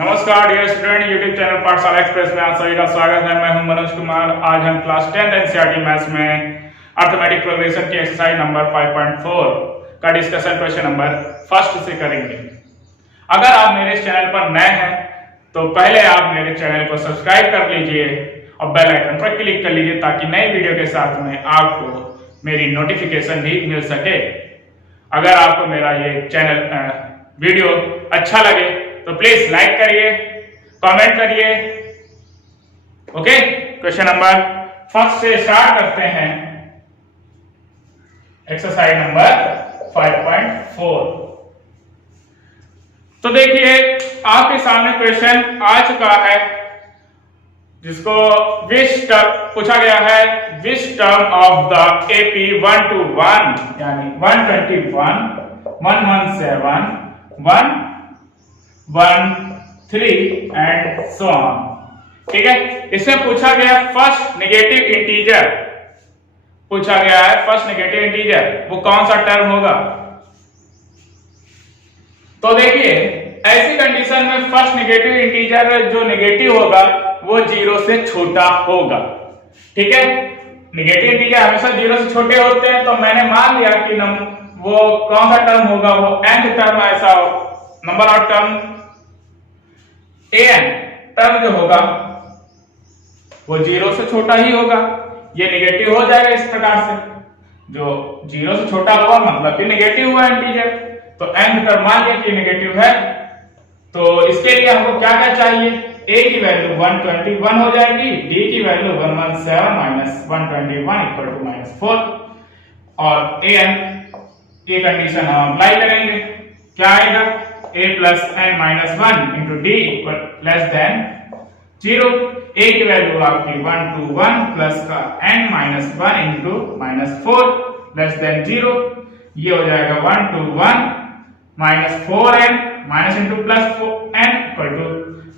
नमस्कार dear student, YouTube channel पाठशाला express में आप सभी का स्वागत है। मैं हूं मनोज कुमार। आज हम क्लास 10th एनसीईआरटी मैथ्स में अर्थमेटिक प्रोग्रेशन की एक्सरसाइज नंबर 5.4 का डिस्कशन क्वेश्चन नंबर फर्स्ट से करेंगे। अगर आप मेरे इस चैनल पर नए हैं तो पहले आप मेरे चैनल को सब्सक्राइब कर लीजिए और बेल आइकन पर क्लिक कर लीजिए ताकि नई वीडियो के साथ में आपको मेरी नोटिफिकेशन भी मिल सके। अगर आपको मेरा ये चैनल वीडियो अच्छा लगे तो प्लीज लाइक करिए, कमेंट करिए। ओके, क्वेश्चन नंबर फर्स्ट से स्टार्ट करते हैं। Exercise number 5.4। तो देखिए आपके सामने क्वेश्चन आ चुका है जिसको विच टर्म पूछा गया है। Which term of the AP 1 to 1 यानी 121, 117, 113 एंड सो ऑन। ठीक है, इसमें पूछा गया फर्स्ट नेगेटिव इंटीजर पूछा गया है। फर्स्ट नेगेटिव इंटीजर वो कौन सा टर्म होगा? तो देखिए ऐसी कंडीशन में फर्स्ट नेगेटिव इंटीजर जो नेगेटिव होगा वो 0 से छोटा होगा। ठीक है, नेगेटिव इंटीजर हमेशा 0 से छोटे होते हैं, तो मैंने मान लिया कि वो कौन सा टर्म होगा, वो nth टर्म ऐसा number of term an term जो होगा वो 0 से छोटा ही होगा। ये नेगेटिव हो जाएगा इस प्रकार से, जो 0 से छोटा होगा मतलब कि नेगेटिव हुआ इंटीजर। तो nth टर्म मान लिया कि नेगेटिव है, तो इसके लिए हमको क्या क्या चाहिए? a की वैल्यू 121 हो जाएगी, d की वैल्यू 117 माइनस 121 इक्वल टू -4 और an ये कंडीशन हम अप्लाई करेंगे। क्या आएगा? a plus n minus 1 into D equal less than 0। a की वैल्यू आपकी 121 प्लस का n minus 1 into -4 less than 0। ये हो जाएगा 121 minus 4n minus into plus n equal to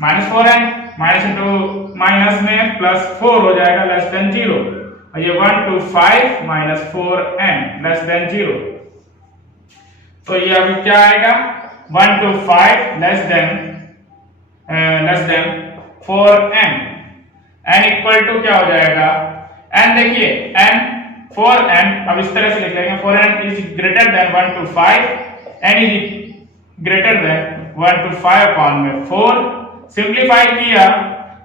-4n minus into minus में प्लस 4 हो जाएगा लेस देन 0। और ये 125 माइनस 4n लेस देन 0। तो ये अभी क्या आएगा? 125 less than 4n। n equal to क्या हो जाएगा? n देखिए n 4n अब इस तरह से लिख लेंगे। 4n is greater than 125, n is greater than 125 upon में 4। सिंप्लीफाई किया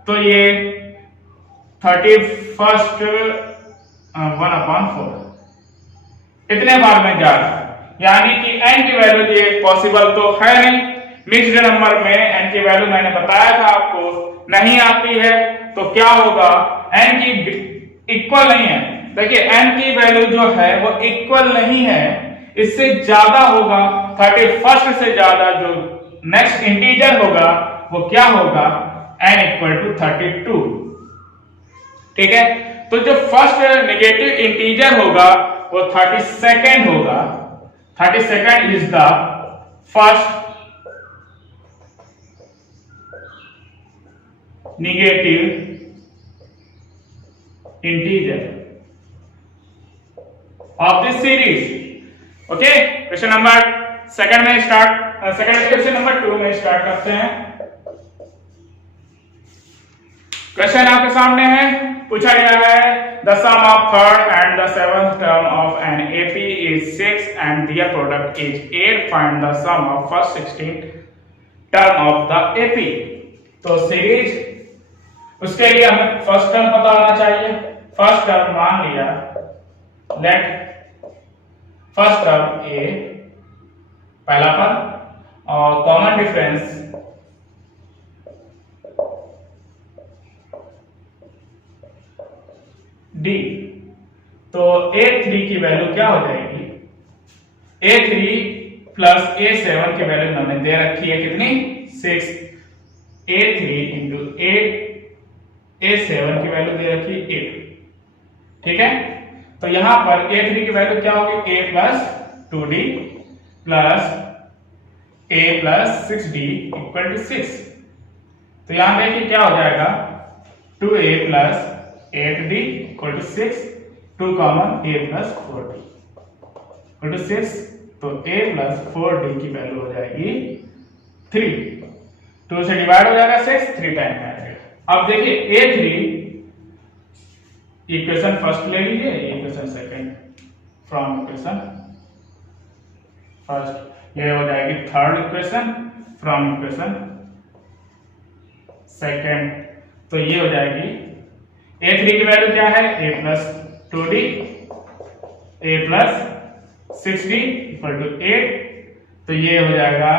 तो ये 31st 1/4 इतने बार में जा रहा है, यानी कि n की वैल्यू ये पॉसिबल तो है नहीं। मिक्स्ड नंबर में n की वैल्यू मैंने बताया था आपको नहीं आती है, तो क्या होगा? n की इक्वल नहीं है। देखिए n की वैल्यू जो है वो इक्वल नहीं है, इससे ज्यादा होगा। 31st से ज्यादा जो नेक्स्ट इंटीजर होगा वो क्या होगा? n equal to 32। ठीक है, तो जो फर्स्ट नेगेटिव इंटीजर होगा वो 32nd होगा। 32nd is the first negative integer of this series. Okay, question number second में क्वेश्चन नंबर 2 में स्टार्ट करते हैं। क्वेश्चन आपके सामने है, पूछा गया है the sum of third and the seventh term of an AP is 6 and their product is 8. Find the sum of first 16 term of the AP। तो सीरीज उसके लिए हमें फर्स्ट टर्म पता होना चाहिए। फर्स्ट टर्म मान लिया, लेट फर्स्ट टर्म a पहला पद और कॉमन डिफरेंस d। तो a3 की वैल्यू क्या हो जाएगी? a3 प्लस a7 की वैल्यू हमने दे रखी है कितनी? 6। a3 इंटू 8 a7 की वैल्यू दे रखी है 8। ठीक है, तो यहां पर a3 की वैल्यू क्या होगी? a plus 2d plus a plus 6d equal to 6। तो यहां देखिए क्या हो जाएगा? 2a plus 8d equal to 6, 2 common a plus 4d equal to 6। तो a प्लस 4d की वैल्यू हो जाएगी 3। 2 से डिवाइड हो जाएगा 6, 3 टाइम में आ जाएगा। अब देखिए A3 इक्वेशन फर्स्ट ले लीजिए, equation second from equation first, ये हो जाएगी third equation from equation second. तो ये हो जाएगी A3 की वैल्यू क्या है, a plus 2d a plus 6d equal to 8। तो ये हो जाएगा।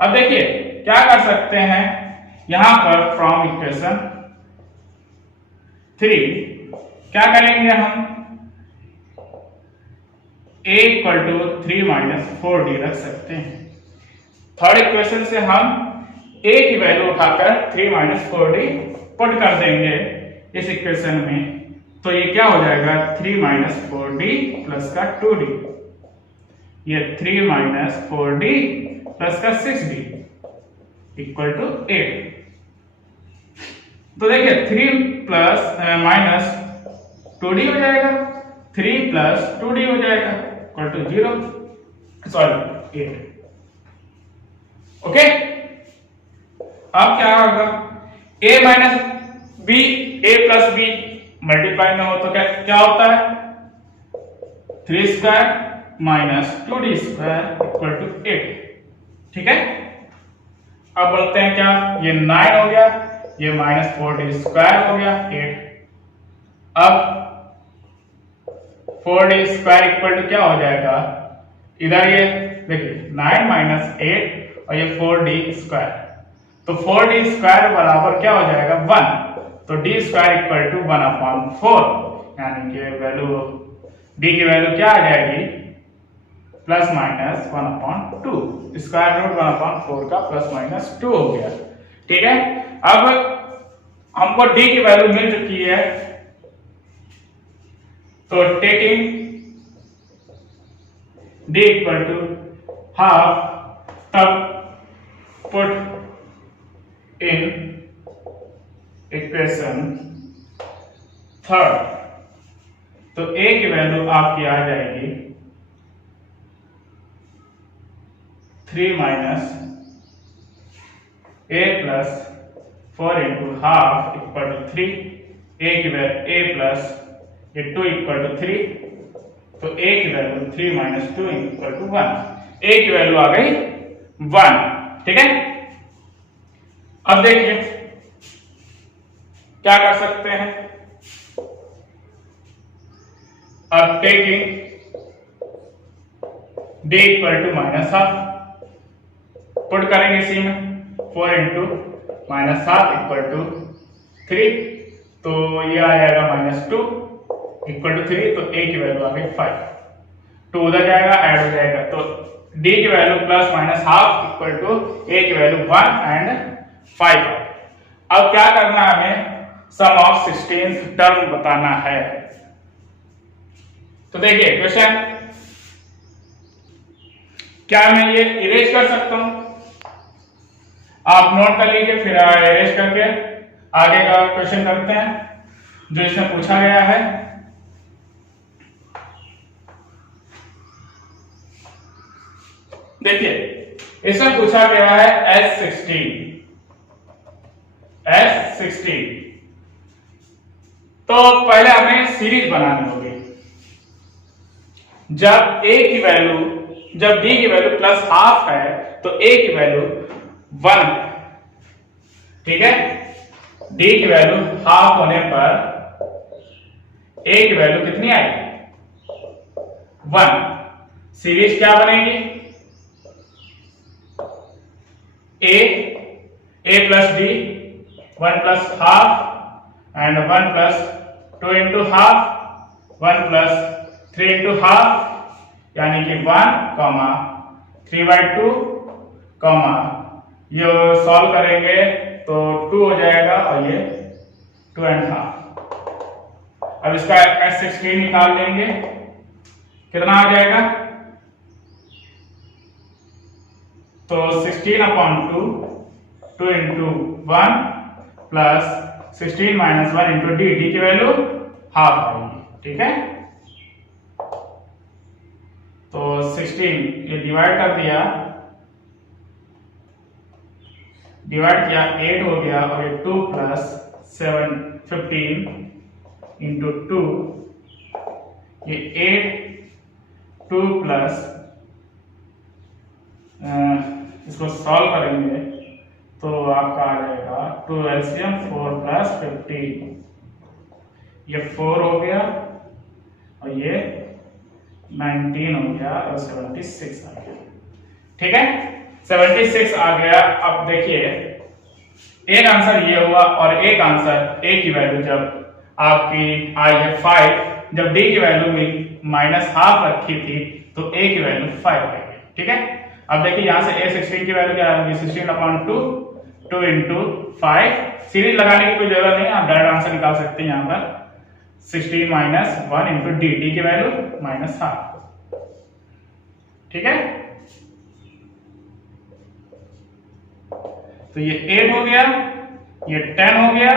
अब देखिए क्या कर सकते हैं, यहां पर फ्रॉम इक्वेशन 3 क्या करेंगे हम, a equal to 3 minus 4d रख सकते हैं। थर्ड इक्वेशन से हम a की वैल्यू उठाकर 3 माइनस 4d पुट कर देंगे इस इक्वेशन में। तो ये क्या हो जाएगा, 3 माइनस 4d प्लस का 2d, ये 3 माइनस 4d प्लस का 6d इक्वल टू 8। तो देखिए 3 प्लस माइनस 2d हो जाएगा, 3 प्लस 2d हो जाएगा इक्वल टू 0, सॉरी 8। ओके, अब क्या होगा, a minus b, a plus b multiply में हो तो क्या होता है, 3 square minus 2d square equal to 8। ठीक है, अब बोलते हैं क्या, ये 9 हो गया, ये माइनस 4d स्क्वायर हो गया 8। अब 4d स्क्वायर इक्वल टू क्या हो जाएगा, इधर ये देखिए 9 माइनस 8 और ये 4d स्क्वायर, तो 4d स्क्वायर बराबर क्या हो जाएगा 1। तो d स्क्वायर इक्वल टू 1/4, यानी कि वैल्यू d की वैल्यू क्या आ जाएगी, प्लस माइनस 1/2, स्क्वायर रूट 1/4 का प्लस माइनस 2 हो गया। ठीक है, अब हमको d की वैल्यू मिल चुकी है, तो taking d equal to half, तब पुट इन इक्वेशन थर्ड, तो a की वैल्यू आपकी आ जाएगी 3 minus a plus 4 into half equal to 3, a की वैल्यू a प्लस ये 2 इक्वल टू 3, तो a की value 3 minus 2 equal to 1, a की वैल्यू आ गई 1। ठीक है, अब देखिए क्या कर सकते हैं, अब taking d equal to minus half, put करेंगे इसी में 4 into minus half equal to 3, तो ये आ जाएगा माइनस 2 इक्वल टू 3, तो a की वैल्यू आ गई 5, 2 उधर जाएगा ऐड हो जाएगा, तो d की value plus minus half equal to a की वैल्यू 1 एंड 5। अब क्या करना है, हमें सम ऑफ 16th टर्म बताना है। तो देखिए क्वेश्चन, क्या मैं ये इरेज कर सकता हूं, आप नोट कर लीजिए, फिर इरेज करके आगे का क्वेश्चन करते हैं जो इसमें पूछा गया है। देखिए इसमें पूछा गया है S16, तो पहले हमें सीरीज बनानी होगी। जब a की वैल्यू, जब d की वैल्यू प्लस हाफ है तो a की वैल्यू 1, ठीक है, d की वैल्यू हाफ होने पर a की वैल्यू कितनी आएगी 1। सीरीज क्या बनेगी, a plus d 1 plus half and 1 plus 2 into half 1 plus 3 into half, यानी कि 1, 3/2, ये सॉल्व करेंगे तो 2 हो जाएगा और ये 2.5। अब इसका S16 निकाल लेंगे, कितना आ जाएगा, तो 16/2, 2 into 1 plus 16 minus 1 into D की वैल्यू हाफ आएगी। ठीक है, तो 16 ये डिवाइड कर दिया डिवाइड किया 8 हो गया, और ये 2 प्लस 7 15 इंटू 2, ये 8 2 प्लस इसको सॉल्व करेंगे तो आपका आ जाएगा 2 एलसीएम 4 प्लस 15, ये 4 हो गया और ये 19 हो गया और 76 आ गया। ठीक है, 76 आ गया। अब देखिए एक आंसर ये हुआ और एक आंसर ए की वैल्यू जब आपकी आई है 5, जब डी की वैल्यू में -12 रखी थी तो ए की वैल्यू 5 है। ठीक है, अब देखिए यहां से ए 16 की वैल्यू क्या आएगी, 16/2 2 इंटू 5, सीरीज लगाने की कोई जरूरत नहीं, आप डायरेक्ट आंसर निकाल सकते हैं यहां पर 16 - 1 इंटू डी, डी की वैल्यू -12। ठीक है, तो ये 8 हो गया, ये 10 हो गया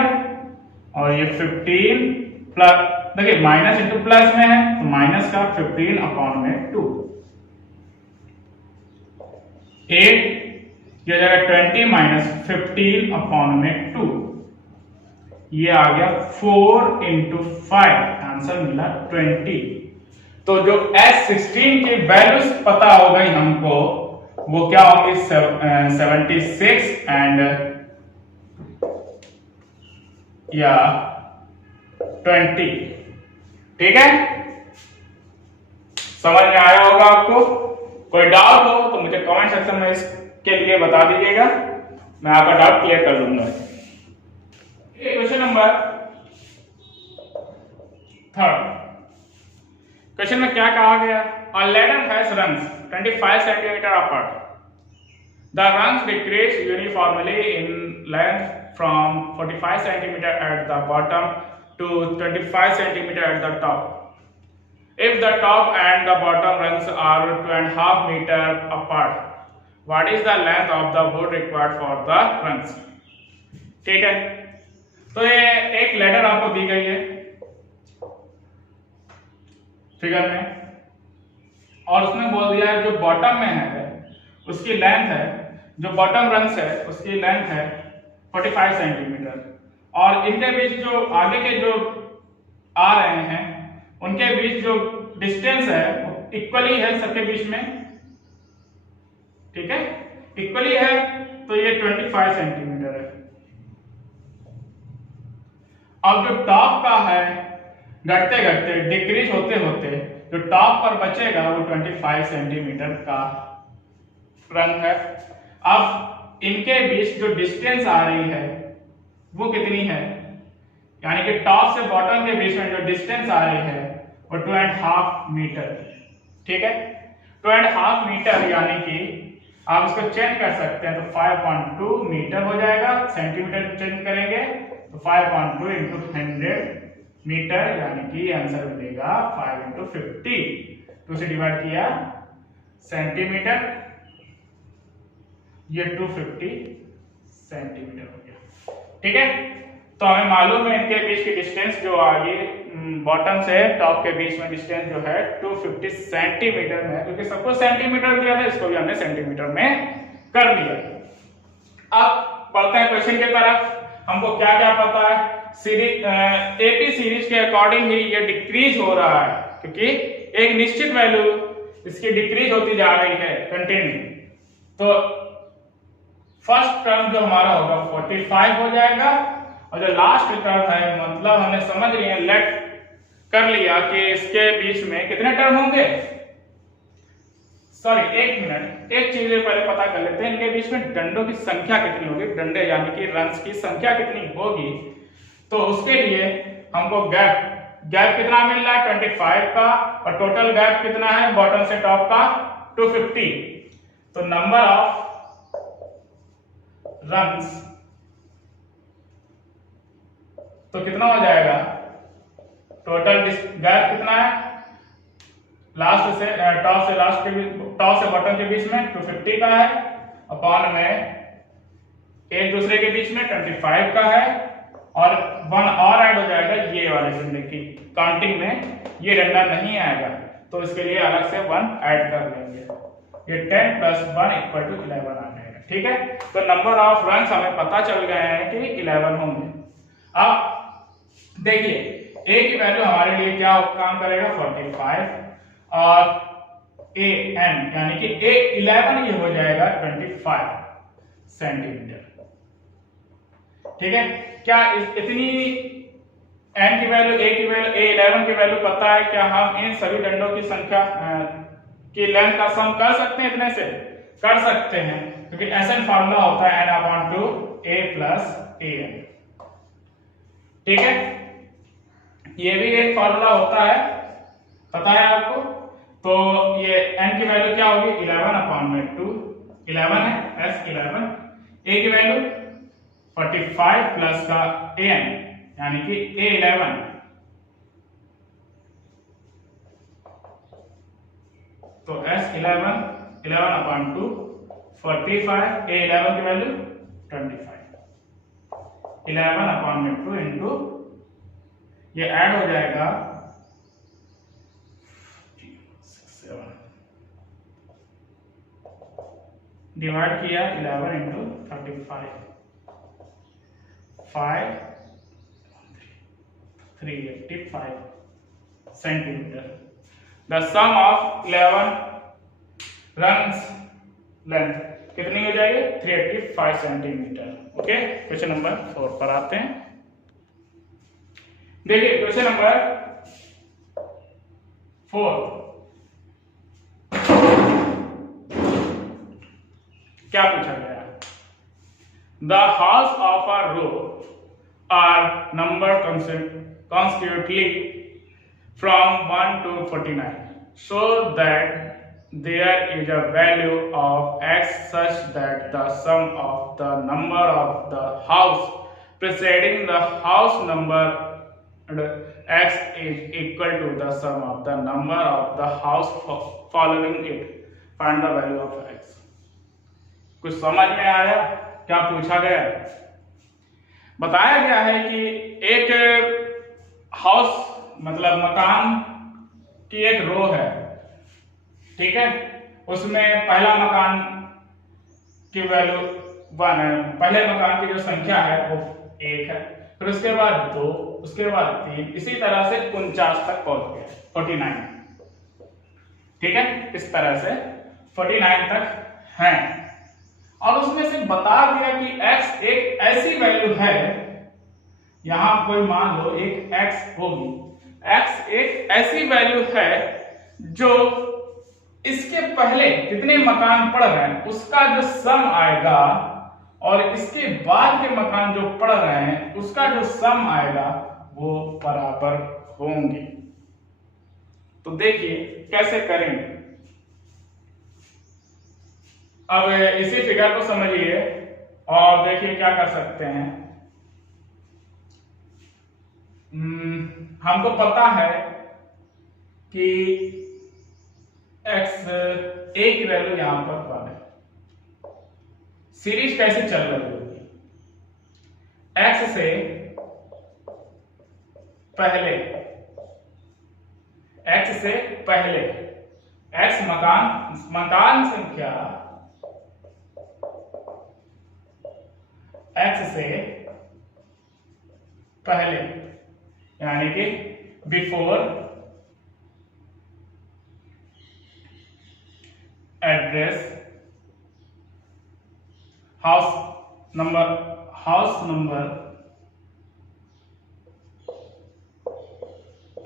और ये 15 प्लस, देखिए माइनस इंटू प्लस में है तो माइनस का 15/2, 8 ये हो जाएगा 20 - 15/2, ये आ गया 4 इंटू 5, आंसर मिला 20। तो जो S16 की वैल्यूज पता हो गई हमको, वो क्या होंगी 76 एंड या 20। ठीक है, समझ में आया होगा आपको? कोई डाउट हो तो मुझे कमेंट सेक्शन में इसके लिए बता दीजिएगा, मैं आपका डाउट क्लियर कर दूंगा। क्वेश्चन नंबर 3, क्वेश्चन में क्या कहा गया, a ladder has rungs 25 cm apart. The rungs decrease uniformly in length from 45 cm at the bottom to 25 cm at the top. If the top and the bottom rungs are 2.5 meter apart, what is the length of the wood required for the rungs? ठीक है, तो ये एक ladder आपको दी गई है figure में, और उसने बोल दिया है जो बॉटम में है उसकी लेंथ है, जो बॉटम रंग्स है उसकी लेंथ है 45 सेंटीमीटर, और इनके बीच जो आगे के जो आ रहे हैं उनके बीच जो डिस्टेंस है वो इक्वली है सबके बीच में। ठीक है, इक्वली है तो ये 25 सेंटीमीटर है। अब जो टॉप का है, घटते घटते डिक्रीज होते होते जो टॉप पर बचेगा वो 25 सेंटीमीटर का रंग है। अब इनके बीच जो डिस्टेंस आ रही है वो कितनी है, यानी कि टॉप से बॉटम के बीच में जो डिस्टेंस आ रही है वो 2.5 मीटर। ठीक है, 2.5 मीटर, यानी कि आप इसको चेंज कर सकते हैं तो 5.2 मीटर हो जाएगा, सेंटीमीटर चेंज करेंगे तो 5.2 इंटू 100 मीटर, यानी कि आंसर मिलेगा 5 इंटू 50, 2 से डिवाइड किया सेंटीमीटर, ये 250 सेंटीमीटर हो गया। ठीक है, तो हमें मालूम है इनके बीच की डिस्टेंस जो आगे बॉटम से टॉप के बीच में डिस्टेंस जो है 250 सेंटीमीटर में है, क्योंकि सबको सेंटीमीटर दिया था, इसको भी हमने सेंटीमीटर में कर दिया। अब बढ़ते हैं क्वेश्चन की तरफ। हमको क्या क्या पता है, सीरीज एपी सीरीज के अकॉर्डिंग ही ये डिक्रीज हो रहा है, क्योंकि एक निश्चित वैल्यू इसकी डिक्रीज होती जा रही है कंटिन्यू। तो फर्स्ट टर्म जो हमारा होगा 45 हो जाएगा, और जो लास्ट टर्म है, मतलब हमने समझ लिया, लेट कर लिया कि इसके बीच में कितने टर्म होंगे। सॉरी, एक मिनट, एक चीज पहले पता कर लेते हैं, इनके बीच में डंडों की संख्या कितनी होगी, डंडे यानी कि रंस की संख्या कितनी होगी। तो उसके लिए हमको गैप कितना मिल रहा है 25 का, और टोटल गैप कितना है बॉटम से टॉप का 250। तो नंबर ऑफ रंस तो कितना हो जाएगा, टोटल गैप कितना है लास्ट से टॉप से लास्ट के बीच, टॉप से बॉटम के बीच में 250 का है, अपॉन में एक दूसरे के बीच में 25 का है, और 1 और ऐड हो जाएगा ये वाले डंडे की काउंटिंग में, ये डंडा नहीं आएगा तो इसके लिए अलग से 1 ऐड कर लेंगे, ये 10 + 1 = 11 आ जाएगा। ठीक है, तो नंबर ऑफ रन्स हमें पता चल गए हैं कि 11 होंगे। अब देखिए ए की वैल्यू हमारे लिए क्या काम करेगा 45 और ए एन यानी कि ए 11 ये हो जाएगा 25 सेंटीमीटर। ठीक है, क्या इतनी एन की वैल्यू ए की वैल्यू ए 11 की वैल्यू पता है? क्या हम इन सभी डंडों की संख्या की लेंथ का सम कर सकते हैं? इतने से कर सकते हैं क्योंकि एसएन फार्मूला होता है n/2 a प्लस an। ठीक है, ये भी एक फार्मूला होता है, पता है आपको। तो ये n की वैल्यू क्या होगी 11/2, 11 है s 11, a की वैल्यू 45 प्लस का an यानी कि a 11, तो s 11 11/2 45 a 11 की वैल्यू 25 11/2 इंटू ये ऐड हो जाएगा 7 डिवाइड किया 11 into 35 5 385 centimetre. The sum of 11 rungs length कितनी हो जाएगी 385 सेंटीमीटर। ओके, क्वेश्चन नंबर 4 पर आते हैं। देखिए क्वेश्चन नंबर 4 क्या पूछा गया? The house of a row are number consecutively from 1 to 49 so that there is a value of x such that the sum of the number of the house preceding the house number x is equal to the sum of the number of the house following it. Find the value of x. कुछ समझ में आया क्या पूछा गया? बताया गया है कि एक हाउस मतलब मकान की एक रो है, ठीक है, उसमें पहला मकान की वैल्यू 1 है, पहले मकान की जो संख्या है वो 1 है, फिर उसके बाद 2, उसके बाद 3, इसी तरह से 49 तक पहुंच गए 49। ठीक है, इस तरह से 49 तक हैं और उसमें से बता दिया कि x एक ऐसी वैल्यू है, यहां कोई मान लो एक x होगी, x एक ऐसी वैल्यू है जो इसके पहले जितने मकान पड़ रहे हैं उसका जो सम आएगा और इसके बाद के मकान जो पड़ रहे हैं उसका जो सम आएगा वो बराबर होंगे। तो देखिए कैसे करेंगे। अब इसी फिगर को समझिए और देखिए क्या कर सकते हैं। हमको पता है कि x a की वैल्यू यहां पर 1 है। सीरीज कैसे चल रही होगी? x से पहले, x से पहले x मकान संख्या x से पहले यानी कि before address house number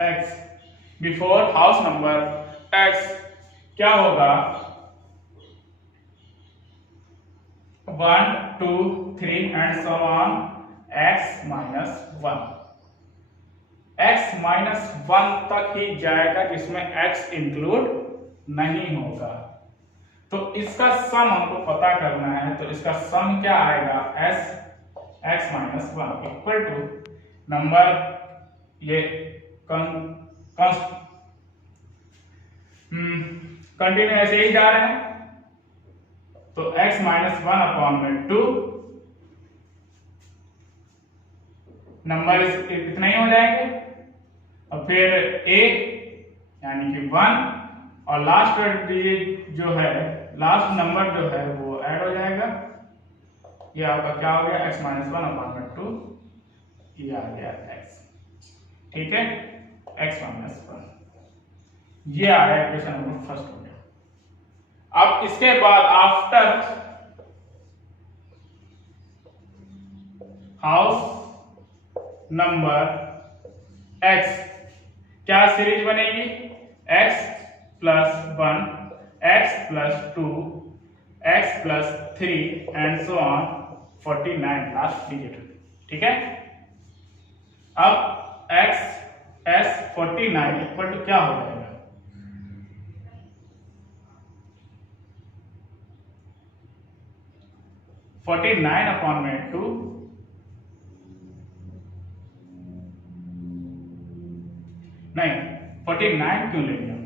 x, before house number x क्या होगा 1 2 3 and so on x -1, x -1 तक ही जाएगा जिसमें x इंक्लूड नहीं होगा। तो इसका सम हमको पता करना है, तो इसका सम क्या आएगा x -1 इक्वल टू नंबर ये कंटिन्यू ऐसे ही जा रहे हैं, तो x -1/2 नंबर इतना ही हो जाएंगे और फिर a यानी कि 1 और लास्ट डिजिट जो है लास्ट नंबर जो है वो ऐड हो जाएगा ये आपका क्या हो गया, x माइनस 1/2, ये आ गया x। ठीक है, x माइनस 1, ये आ गया इक्वेशन नंबर फर्स्ट हो गया। अब इसके बाद आफ्टर हाउस नंबर x क्या सीरीज बनेगी, x plus 1, x plus 2, x plus 3 and so on 49 last digit. ठीक है, अब x s 49 इक्वल टू क्या हो जाएगा, 49/2 नहीं 49 क्यों ले लिया,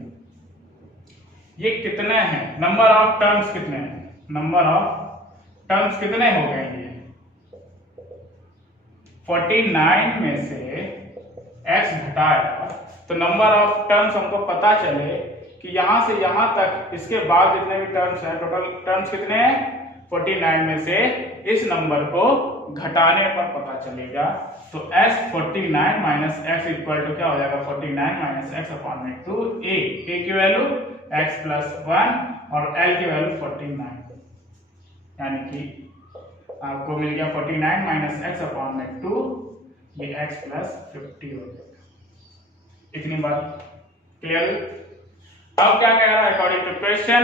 ये कितने हैं, नंबर ऑफ टर्म्स कितने हैं, नंबर ऑफ टर्म्स कितने हो गए, ये 49 में से x घटाया तो नंबर ऑफ टर्म्स हमको पता चले कि यहां से यहां तक इसके बाद जितने भी टर्म्स हैं, टोटल टर्म्स कितने हैं 49 में से इस नंबर को घटाने पर पता चलेगा। तो s 49 minus x equal to क्या हो जाएगा, 49 माइनस x/2, a की वैल्यू x प्लस 1 और l की वैल्यू 49, यानी कि आपको मिल गया 49 माइनस x/2, ये x प्लस 50 हो जाएगा। इतनी बात क्लियर। अब क्या कह रहा है, अकॉर्डिंग टू क्वेश्चन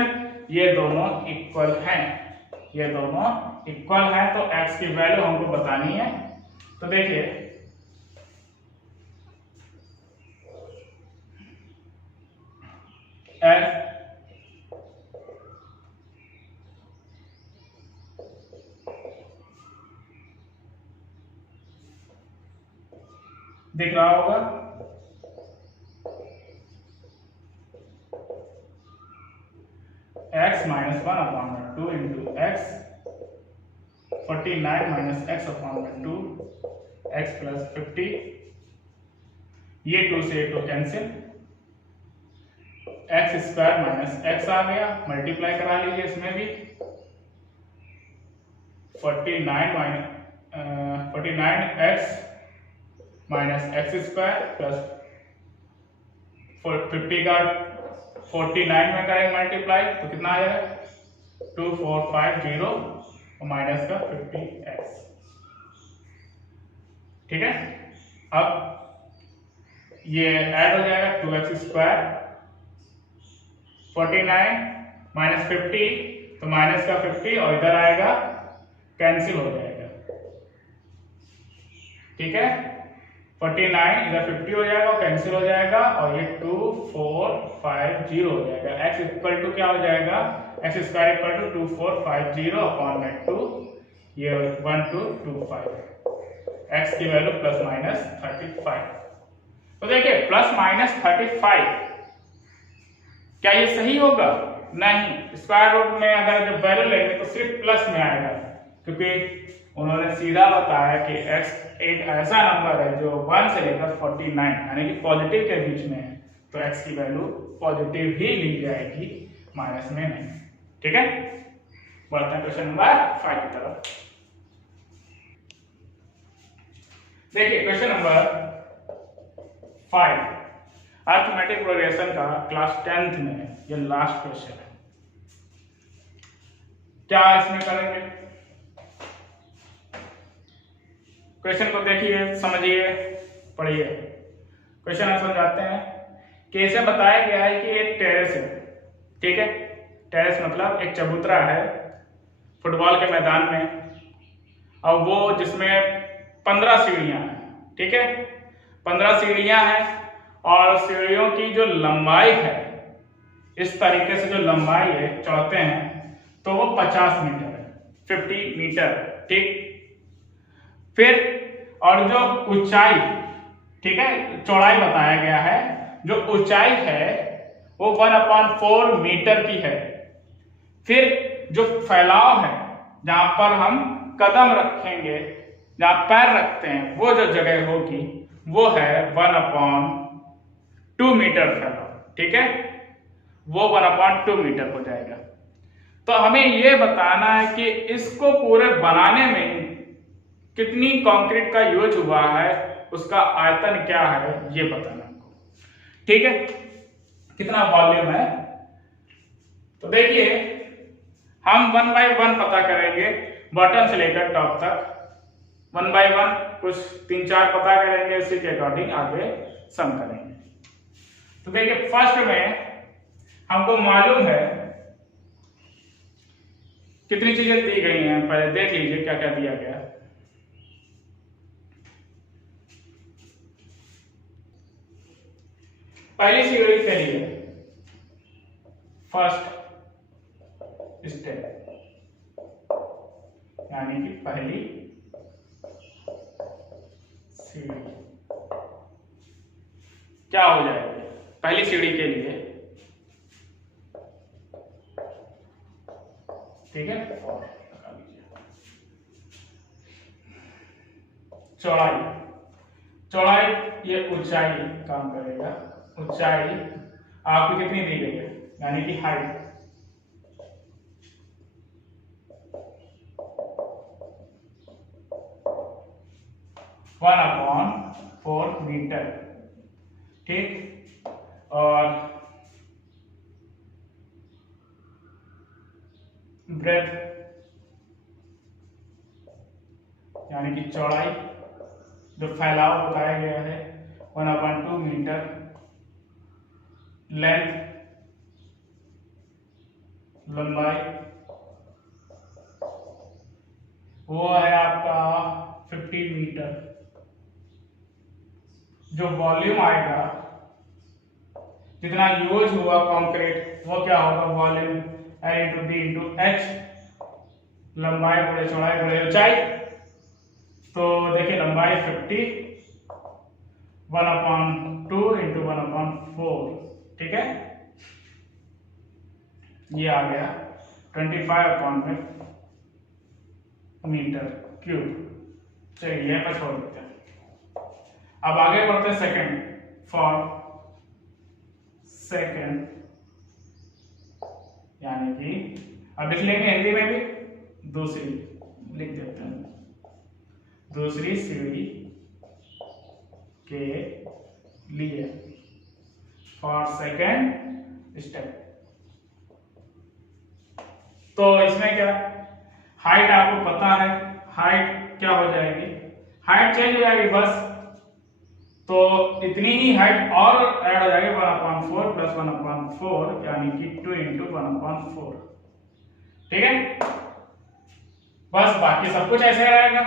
ये दोनों इक्वल हैं, ये दोनों इक्वल हैं, तो x की वैल्यू हमको बतानी है। तो देखिए f दिख रहा होगा, x minus 1/2 into x 49 minus x/2 x plus 50, ये 2 से 2 cancel, x square minus x आ गया, मल्टीप्लाई करा लीजिए इसमें भी 49x minus x square plus 50 का 49 में करेंगे मल्टीप्लाई तो कितना आ जाएगा 2450 और माइनस का 50x। ठीक है, अब ये ऐड हो जाएगा 2x स्क्वायर 49 माइनस 50 तो माइनस का 50 और इधर आएगा कैंसिल हो जाएगा। ठीक है, 49 इधर 50 हो जाएगा और कैंसिल हो जाएगा और ये 2450 हो जाएगा। x इक्वल टू क्या हो जाएगा, x square equal to 2450 upon 2, ये 1225, x की वैल्यू प्लस माइनस 35। तो देखिए प्लस माइनस 35 क्या ये सही होगा, नहीं, स्क्वायर रूट में अगर जब वैल्यू लेंगे तो सिर्फ प्लस में आएगा, क्योंकि उन्होंने सीधा बताया कि x एक ऐसा नंबर है जो 1 से लेकर 49 यानी कि पॉजिटिव के बीच में है, तो x की वैल्यू पॉजिटिव ही ली जाएगी, माइनस में नहीं। ठीक है, बढ़ते हैं क्वेश्चन नंबर 5 की तरफ। देखिए क्वेश्चन नंबर 5 अरिथमेटिक प्रोग्रेशन का क्लास 10th में ये लास्ट क्वेश्चन है। क्या इसमें करेंगे, क्वेश्चन को देखिए, समझिए, पढ़िए। क्वेश्चन हम समझाते हैं कि इसे बताया गया है कि एक टेरेस है। ठीक है, टेरेस मतलब एक चबूतरा है फुटबॉल के मैदान में, और वो जिसमें 15 सीढ़ियां हैं। ठीक है, 15 सीढ़ियां हैं और सीढ़ियों की जो लंबाई है, इस तरीके से जो लंबाई है चढ़ते हैं तो वो 50 मीटर है, 50 मीटर। ठीक, फिर और जो ऊंचाई, ठीक है, चौड़ाई बताया गया है, जो ऊंचाई है वो 1/4 मीटर की है। फिर जो फैलाव है, जहां पर हम कदम रखेंगे, जहां पैर रखते हैं, वो जो जगह होगी वो है 1/2 मीटर फैलाव। ठीक है, वो 1/2 मीटर हो जाएगा। तो हमें ये बताना है कि इसको पूरे बनाने में कितनी कंक्रीट का यूज हुआ है, उसका आयतन क्या है ये बताना हमको। ठीक है, कितना वॉल्यूम है। तो देखिए हम 1 बाय 1 पता करेंगे, बॉटम से लेकर टॉप तक 1 बाय 1 कुछ 3-4 पता करेंगे, उसी के अकॉर्डिंग आगे सम करेंगे। तो देखिए फर्स्ट में हमको मालूम है कितनी चीजें दी गई हैं, पहले देख लीजिए क्या क्या दिया गया है। पहली सीढ़ी के लिए फर्स्ट स्टेप यानी कि पहली सीढ़ी क्या हो जाएगी, पहली सीढ़ी के लिए, ठीक है, चौड़ाई, चौड़ाई ये ऊंचाई काम करेगा, ऊंचाई आपको कितनी दी गई है यानी कि हाइट, वन अपॉन 4 मीटर, ठीक। और ब्रेथ यानी कि चौड़ाई, जो फैलाव बताया गया है 1/2 मीटर, लेंथ लंबाई वो है आपका 50 मीटर। जो वॉल्यूम आएगा, जितना यूज हुआ कंक्रीट, वो क्या होगा, volume L into B into H, लंबाई गुणे चौड़ाई गुणे ऊंचाई। तो देखिए लंबाई 50, 1/2 इंटू 1/4, ठीक है, ये आ गया 25 मीटर क्यूब। चलिए यह पर छोड़ देते हैं। अब आगे बढ़ते हैं सेकंड, फॉर सेकंड यानी कि अब लिख लेंगे हिंदी में भी, दूसरी लिख देते हैं, दूसरी सीढ़ी के लिए फॉर सेकंड स्टेप। तो इसमें क्या, हाइट आपको पता है, हाइट क्या हो जाएगी, हाइट चेंज हो जाएगी बस, तो इतनी ही हाइट और ऐड हो जाएगी 1/4 प्लस 1/4 यानी कि 2 इंटू 1/4, ठीक है, बस बाकी सब कुछ ऐसे रहेगा।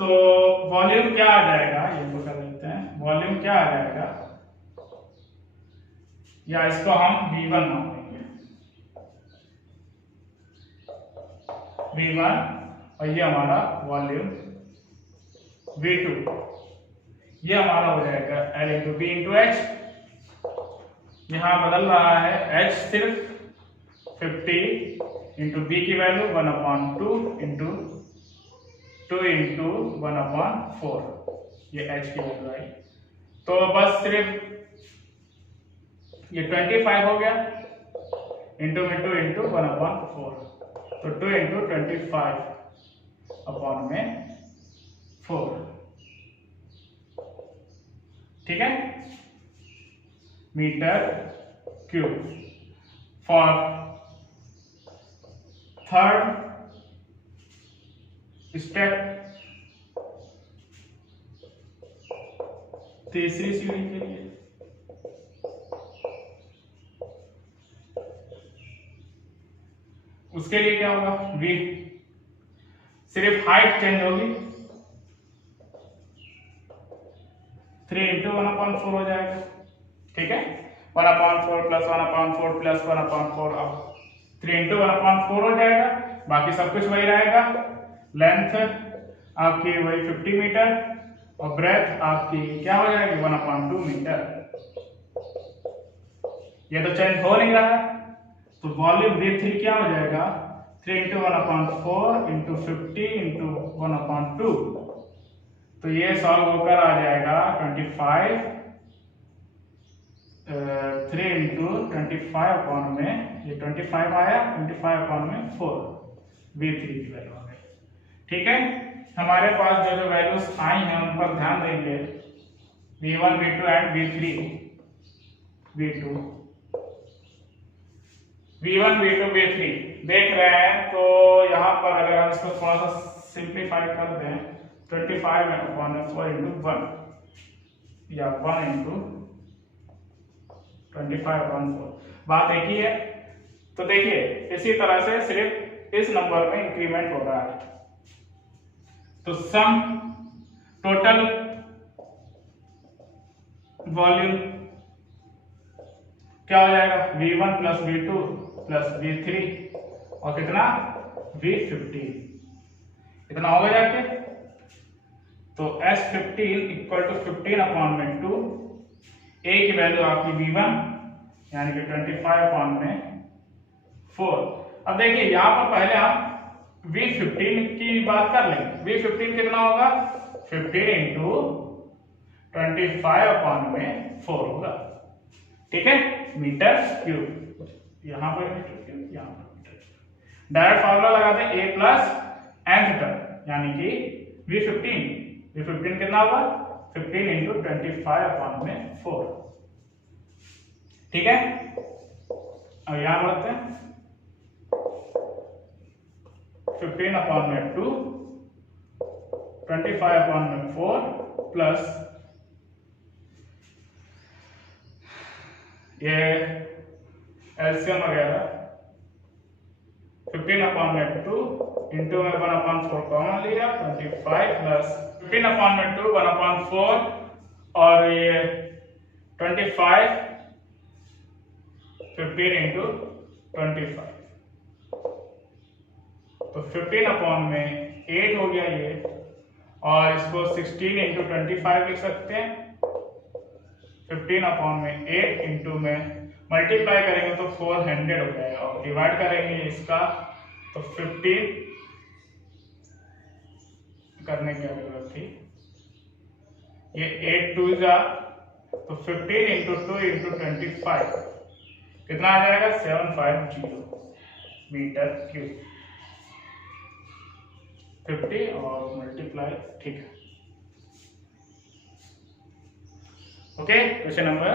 तो वॉल्यूम क्या आ जाएगा, ये तो कर लेते हैं, वॉल्यूम क्या आ जाएगा, या इसको हम V1 मान लेंगे, V1, और ये हमारा वॉल्यूम V2, ये हमारा हो जाएगा L into B into H. यहां बदल रहा है, H सिर्फ 50 इंटू बी की वैल्यू 1/2 इंटू 2 इंटू 1/4, ये H की वैल्यू आई। तो बस सिर्फ ये 25 हो गया इंटू में 2 इंटू 1/4, तो 2 इंटू 25/4, ठीक है, metre cube. For third step, तीसरी सीढ़ी के लिए उसके लिए क्या होगा, V, सिर्फ हाइट चेंज होगी, 3 इंटू 1/4 हो जाएगा, ठीक है, 1/4 प्लस 1/4 प्लस 1/4, अब 3 इंटू 1/4 हो जाएगा, बाकी सब कुछ वही रहेगा। लेंथ आपकी वही 50 मीटर और ब्रेथ आपकी क्या हो जाएगी 1/2 मीटर। ये तो चेंज हो नहीं रहा है, तो वॉल्यूम V3 क्या हो जाएगा, 3 इंटू 1/4 इंटू 50 इंटू 1/2, तो ये सॉल्व होकर आ जाएगा 25, 3 इंटू 25 अपॉन में ये 25 आया, 25/4 V3 की वैल्यू आ गई। ठीक है, हमारे पास जो जो वैल्यूज आई हैं उन पर ध्यान देंगे। V1 V2 and V3 V2 V1 V2 V3 देख रहे हैं। तो यहाँ पर अगर हम इसको थोड़ा सा सिंप्लीफाई कर दें, 25/4 इंटू 1 या 1 इंटू 25/4, बात एक ही है। तो देखिए इसी तरह से सिर्फ इस नंबर में इंक्रीमेंट हो रहा है। तो सम टोटल वॉल्यूम क्या हो जाएगा, V1 plus V2 plus V3 और कितना V15, इतना होगा जाके। तो S15 इक्वल टू 15/2, A की वैल्यू आपकी V1 यानी कि 25/4। अब देखिए यहाँ पर पहले हम V15 की बात कर लेंगे। V15 कितना होगा, 15 इंटू 25/4 होगा। ठीक है, मीटर क्यूब, यहाँ पर मीटर क्यूब, यहाँ पर मीटर क्यूब। डायरेक्ट फॉर्मूला लगाते हैं A प्लस nth टर्म यानी कि V15 कितना होगा, 15 इंटू 25/4। ठीक है, अब यहां बढ़ते हैं। 15/2 25/4 प्लस ये एलसीएम वगैरह 15/2 इंटू में 1/4 कॉमन लिया, 25 प्लस 15/2 1/4 और ये 25 15 इंटू 25, तो 15/8 हो गया ये। और इसको 16 इंटू 25 लिख सकते हैं। 15/8 इंटू में मल्टीप्लाई करेंगे तो 400 हो जाएगा और डिवाइड करेंगे इसका तो 15 करने की जरूरत थी। ये 8 2 जा तो 15 इंटू 2 इंटू 25 कितना आ जाएगा, 750 मीटर क्यूब। 50 और मल्टीप्लाई, ठीक है। Okay, question number